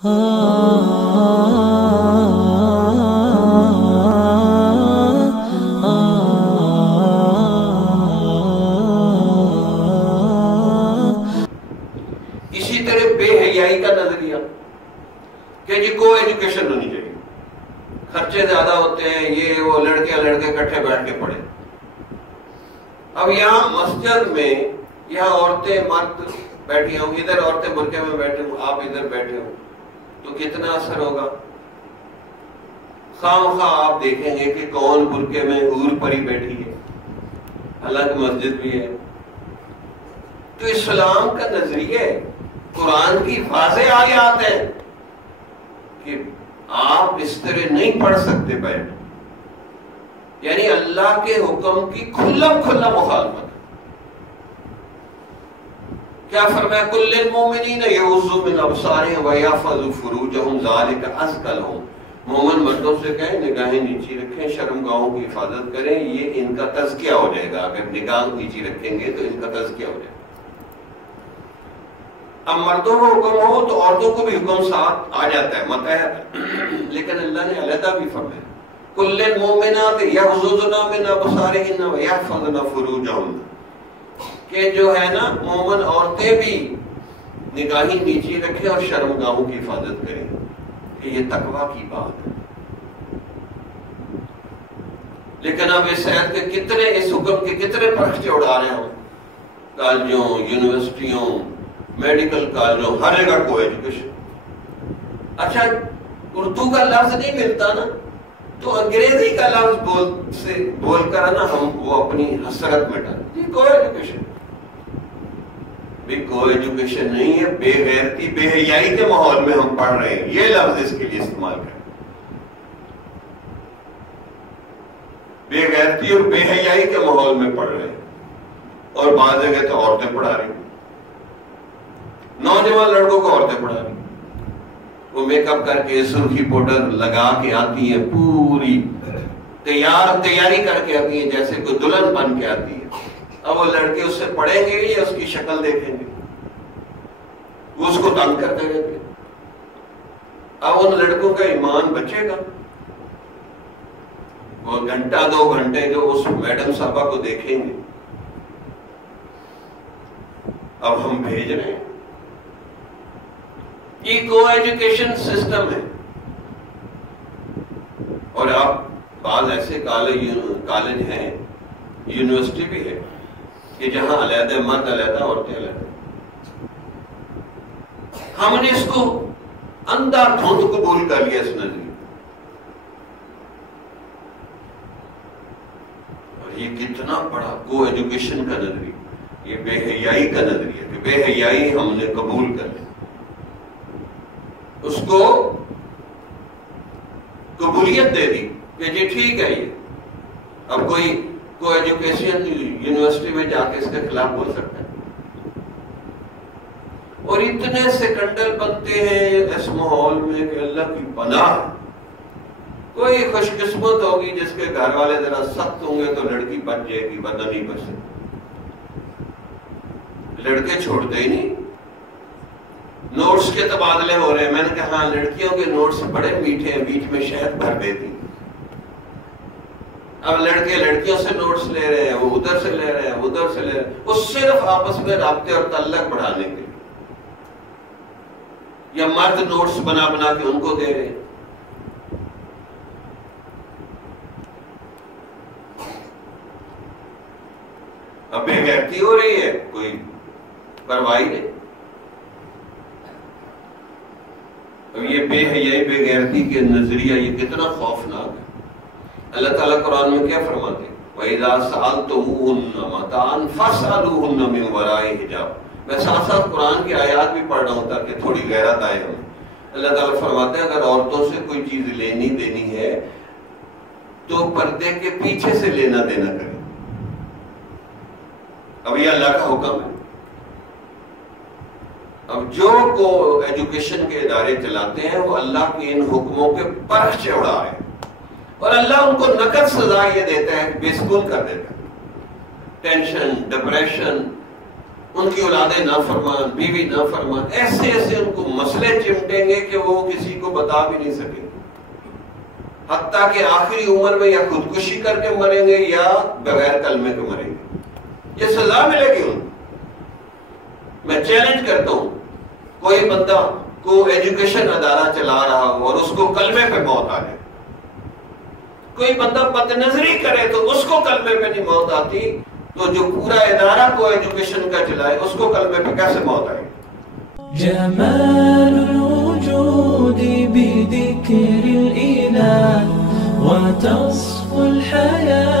اسی طرح بے حیائی کا نظریہ کہ جی کو ایجوکیشن ہونی چاہیے، خرچے زیادہ ہوتے ہیں، یہ وہ لڑکے اکٹھے بیٹھ کے پڑھے۔ اب یہاں مسجد میں یہاں عورتیں مرد بیٹھی ہوں، ادھر عورتیں برقعے میں بیٹھے ہوں، آپ ادھر بیٹھے ہوں، تو کتنا اثر ہوگا؟ خواہ آپ دیکھیں گے کہ کون برقعے میں حور پری بیٹھی ہے، حالانکہ مسجد بھی ہے۔ تو اسلام کا نظریہ ہے، قرآن کی واضح آیات ہے کہ آپ اس طرح نہیں پڑھ سکتے بیٹھ، یعنی اللہ کے حکم کی کھلم کھلا مخالفت۔ کیا فرمایا؟ کل المؤمنین یغضوا من ابصارہم ویحفظوا فروجہم ذالک ازکی لہم۔ مومن مردوں سے کہیں نگاہیں نیچی رکھیں، شرم گاہوں کی حفاظت کریں، یہ ان کا تزکیہ ہو جائے گا۔ اگر نگاہ نیچی رکھیں گے تو ان کا تزکیہ ہو جائے گا۔ اب مردوں کو حکم ہو تو عورتوں کو بھی حکم ساتھ آ جاتا ہے، متحد، لیکن اللہ نے علیحدہ بھی فرمایا کل المؤمنات یغضضن من ابصارہن ویحفظن فروجہن، کہ جو ہے نا مومن عورتیں بھی نگاہیں نیچی رکھیں اور شرم گاہوں کی حفاظت کریں، کہ یہ تقویٰ کی بات ہے۔ لیکن اب اس عہد کے کتنے، اس حکم کے کتنے پرخچے اڑا رہے ہوں، کالجوں، یونیورسٹیوں، میڈیکل کالجوں، ہر جگہ کو ایجوکیشن۔ اچھا اردو کا لفظ نہیں ملتا نا، تو انگریزی کا لفظ بول کر نا ہم وہ اپنی حسرت میں ڈالیں، جی کو ایجوکیشن۔ بھی کو ایجوکیشن نہیں ہے، بے غیرتی بے حیائی کے ماحول میں ہم پڑھ رہے ہیں، یہ لفظ اس کے لیے استعمال کریں۔ بے غیرتی اور بے حیائی کے ماحول میں پڑھ رہے ہیں، اور بعض جگہ تو عورتیں پڑھا رہی ہیں، نوجوان لڑکوں کو عورتیں پڑھا رہی ہیں، وہ میک اپ کر کے سرخی پاؤڈر لگا کے آتی ہیں، پوری تیاری کر کے آتی ہیں جیسے کوئی دلہن بن کے آتی ہے۔ اب وہ لڑکے اس سے پڑھیں گے یا اس کی شکل دیکھیں گے؟ وہ اس کو تنگ کرتے رہتے۔ اب ان لڑکوں کا ایمان بچے گا؟ وہ گھنٹہ 2 گھنٹے جو اس میڈم صاحبہ کو دیکھیں گے، اب ہم بھیج رہے ہیں۔ یہ کو ایجوکیشن سسٹم ہے، اور اب بعض ایسے کالج ہیں، یونیورسٹی بھی ہے کہ جہاں علیحدہ مرد علیحدہ عورتیں علیحدہ۔ ہم نے اس کو اندھا دھند قبول کر لیا، اس نظریے، اور یہ کتنا بڑا کو ایجوکیشن کا نظریہ، یہ بے حیائی کا نظریہ، کہ بے حیائی ہم نے قبول کر لی، اس کو قبولیت دے دی کہ جی ٹھیک ہے۔ یہ اب کوئی کو ایجوکیشن یونیورسٹی میں جا کے اس کے خلاف بول سکتا ہے؟ اور اتنے سیکنڈل بنتے ہیں اس ماحول میں کہ اللہ کی پناہ۔ کوئی خوش قسمت ہوگی جس کے گھر والے ذرا سخت ہوں گے تو لڑکی بچ جائے گی، ورنہ نہیں بچ سکتی۔ لڑکے چھوڑتے ہی نہیں، نوٹس کے تبادلے ہو رہے ہیں۔ میں نے کہا ہاں لڑکیوں کے نوٹس بڑے میٹھے ہیں، بیچ میں شہد بھر دیتی۔ اب لڑکے لڑکیوں سے نوٹس لے رہے ہیں، وہ ادھر سے لے رہے ہیں، ادھر سے لے رہے ہیں، وہ صرف آپس میں رابطے اور تعلق بڑھانے کے لیے، یا مرد نوٹس بنا بنا کے ان کو دے رہے ہیں۔ اب بے غیرتی ہو رہی ہے، کوئی پرواہ نہیں۔ اب یہ بے حیائی بے غیرتی کے نظریہ یہ کتنا خوفناک ہے۔ اللہ تعالیٰ قرآن میں کیا فرماتے ہیں؟ وَإِذَا سَأَلْتُمُوهُنَّ مَتَاعًا فَاسْأَلُوهُنَّ مِنْ وَرَاءِ حِجَابٍ۔ میں ساتھ ساتھ قرآن کی آیات بھی پڑھ رہا ہوں تاکہ تھوڑی غیرت آئے ہمیں۔ اللہ تعالیٰ فرماتے ہیں اگر عورتوں سے کوئی چیز لینی دینی ہے تو پردے کے پیچھے سے لینا دینا کریں۔ اب یہ اللہ کا حکم ہے۔ اب جو کو ایجوکیشن کے ادارے چلاتے ہیں وہ اللہ کے ان حکموں کے پرخچے اڑا رہے ہیں، اور اللہ ان کو نقد سزا یہ دیتا ہے کہ بے سکون کر دیتا ہے۔ ٹینشن، ڈپریشن، ان کی اولادیں نافرمان، بیوی نافرمان، ایسے ایسے ان کو مسئلے چمٹے نپٹیں گے کہ وہ کسی کو بتا بھی نہیں سکیں، حتیٰ کہ آخری عمر میں یا خودکشی کر کے مریں گے یا بغیر کلمے کے مریں گے، یہ سزا ملے گی ان۔ میں چیلنج کرتا ہوں، کوئی بندہ کو ایجوکیشن ادارہ چلا رہا ہو اور اس کو کلمے پہ موت آ جائے، کوئی بندہ بد نظری کرے تو اس کو کلمے پہ نہیں موت آتی، تو جو پورا ادارہ کو ایجوکیشن کا چلائے اس کو کلمے پہ کیسے موت آئے؟ جمال الوجود بذكر الإله وتصفو الحياة